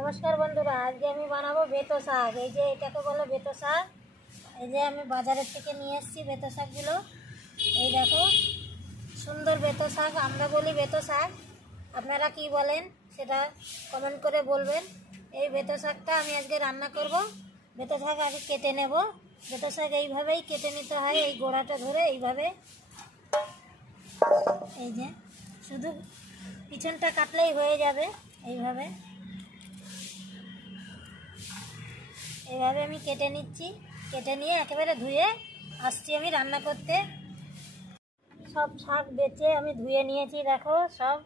নমস্কার বন্ধুরা, আজকে আমি বানাবো বেতো শাক। এই যে এটাকে বলে বেতো শাক। এই যে আমি বাজারের থেকে নিয়ে এসেছি বেতো শাকগুলো। এই দেখো, সুন্দর বেতো শাক। আমরা বলি বেতো শাক, আপনারা কি বলেন সেটা কমেন্ট করে বলবেন। এই বেতো শাকটা আমি আজকে রান্না করব। বেতো শাক আগে কেটে নেব। বেতো শাক এইভাবেই কেটে নিতে হয়, এই গোড়াটা ধরে এইভাবে। এই যে শুধু পিছনটা কাটলেই হয়ে যাবে। এইভাবে আমি কেটে নিচ্ছি। কেটে নিয়ে একেবারে ধুয়ে আসছি আমি রান্না করতে। সব শাক বেছে আমি ধুয়ে নিয়েছি, দেখো সব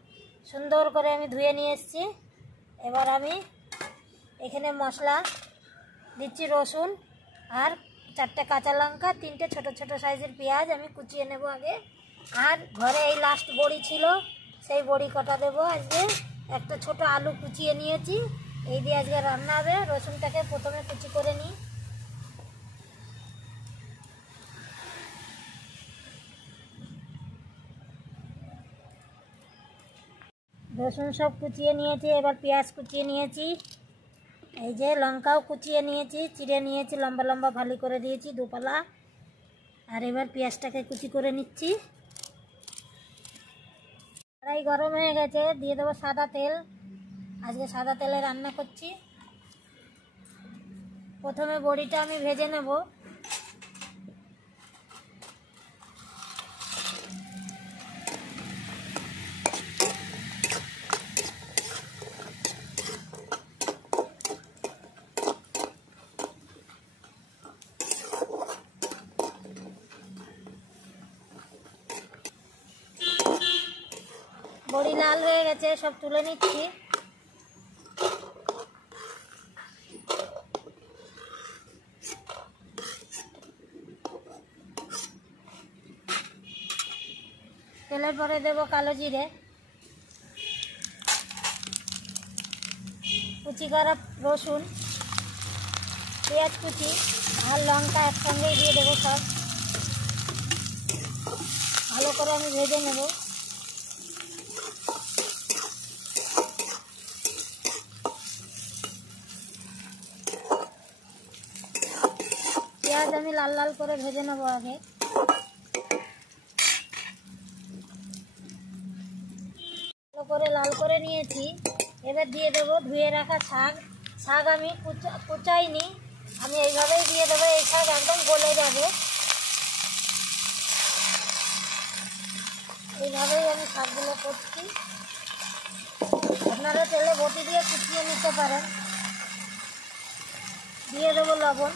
সুন্দর করে আমি ধুয়ে নিয়ে এসেছি। এবার আমি এখানে মশলা দিচ্ছি, রসুন আর 4টে কাঁচা লঙ্কা, 3টে ছোট ছোট সাইজের পেঁয়াজ আমি কুচিয়ে নেব আগে। আর ঘরে এই লাস্ট বড়ি ছিল, সেই বড়ি কটা দেবো আজকে। একটা ছোট আলু কুচিয়ে নিয়েছি, এই দিয়ে আজকে রান্না হবে। রসুনটাকে প্রথমে কুচি করে নিই। রসুন সব কুচিয়ে নিয়েছি, এবার পেঁয়াজ কুচিয়ে নিয়েছি। এই যে লঙ্কাও কুচিয়ে নিয়েছি, চিড়ে নিয়েছি, লম্বা লম্বা ভালি করে দিয়েছি দুপালা। আর এবার পেঁয়াজটাকে কুচি করে নিচ্ছি। কড়াই গরম হয়ে গেছে, দিয়ে দেবো সাদা তেল। আজকে সাদা তেলে রান্না করছি। প্রথমে বড়িটা আমি ভেজে নেব। বড়ি লাল হয়ে গেছে, সব তুলে নিচ্ছি। তেলের পরে দেব কালো জিরে, কুচি করা রসুন, পেঁয়াজ কুচি আর লঙ্কা একসঙ্গেই দিয়ে দেবো। সব ভালো করে আমি ভেজে নেব। পেঁয়াজ আমি লাল লাল করে ভেজে নেব আগে। ভালো করে লাল করে নিয়েছি। এবার দিয়ে দেবো ধুয়ে রাখা শাক। শাক আমি কুচাইনি, আমি এইভাবেই দিয়ে দেবো। এই শাক একদম গলে যাবে, এইভাবেই আমি শাকগুলো করছি। আপনারা তেলে বটি দিয়ে কুচিয়ে নিতে পারেন। দিয়ে দেবো লবণ,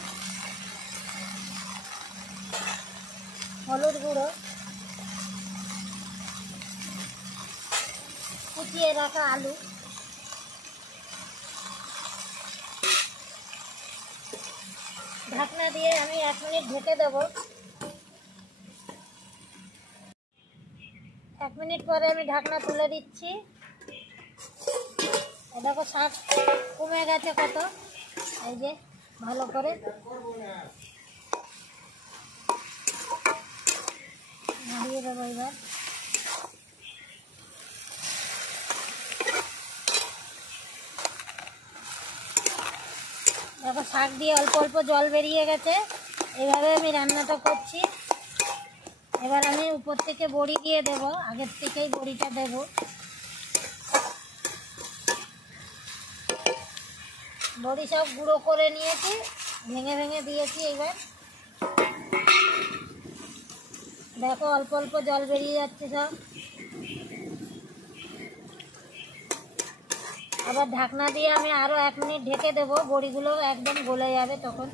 হলুদ গুঁড়ো, কুচিয়ে রাখা আলু, ঢাকনা দিয়ে আমি 1 মিনিট ঢেকে দেবো। 1 মিনিট পরে আমি ঢাকনা তুলে দিচ্ছি। দেখো শাক কমে গেছে কত। এই যে ভালো করে নাড়িয়ে দেবো। এবার দেখো শাক দিয়ে অল্প অল্প জল বেরিয়ে গেছে। এইভাবে আমি রান্নাটা করছি। এবার আমি উপর থেকে বড়ি দিয়ে দেব, আগের থেকেই বড়িটা দেব। বড়ি সব গুঁড়ো করে নিয়েছি, ভেঙে ভেঙে দিয়েছি। এবার দেখো অল্প অল্প জল বেরিয়ে যাচ্ছে সব। আবার ঢাকনা দিয়ে আমি আরও 1 মিনিট ঢেকে দেবো, বড়িগুলো একদম গলে যাবে তখন।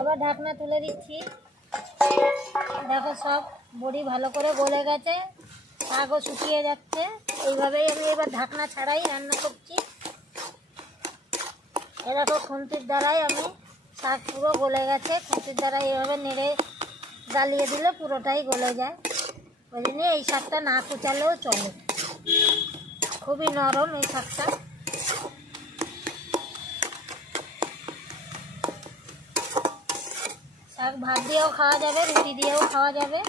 আবার ঢাকনা তুলে দিচ্ছি। দেখো সব বড়ি ভালো করে গলে গেছে, শাকও শুকিয়ে যাচ্ছে। এইভাবেই আমি এবার ঢাকনা ছাড়াই রান্না করছি। এরকম খুন্তির দ্বারাই আমি শাক পুরো গলে গেছে। খুন্তির দ্বারাই এভাবে নেড়ে জ্বালিয়ে দিলে পুরোটাই গলে যায়। ওই জন্য এই শাকটা না কুচালেও চলে, খুবই নরম এই শাকটা। শাক ভাত দিয়েও খাওয়া যাবে, রুটি দিয়েও খাওয়া যাবে।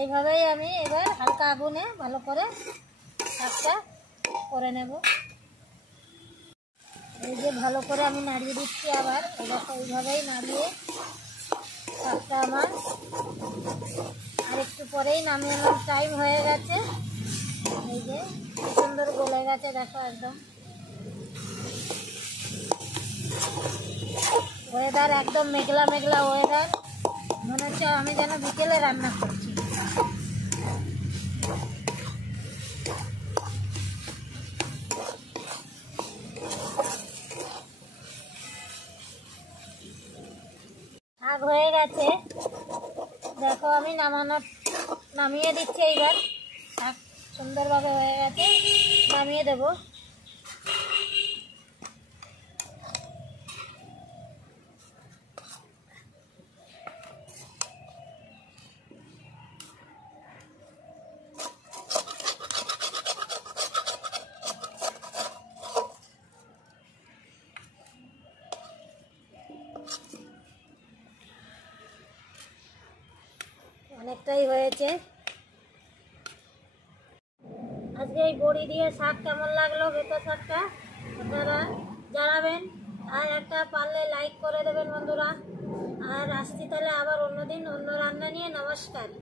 এইভাবেই আমি এবার হালকা আগুনে ভালো করে শাকটা করে নেব। এই যে ভালো করে আমি নাড়িয়ে দিচ্ছি, আবার দেখো এইভাবেই নাড়িয়ে শাকটা আমার আর একটু পরেই নামানোর টাইম হয়ে গেছে। এই যে কি সুন্দর গলে গেছে, দেখো একদম ওয়েদার একদম মেঘলা মেঘলা ওয়েদার, মনে হচ্ছে আমি যেন বিকেলে রান্না করছি। শাক হয়ে গেছে, দেখো আমি নামিয়ে দিচ্ছি। এইবার শাক সুন্দরভাবে হয়ে গেছে, নামিয়ে দেব। অনেকটাই হয়েছে। আজকে এই বড়ি দিয়ে শাক কেমন লাগলো, বেতো শাকটা আপনারা জানাবেন। আর একটা পারলে লাইক করে দেবেন বন্ধুরা। আর আসছি তাহলে আবার অন্যদিন অন্য রান্না নিয়ে। নমস্কার।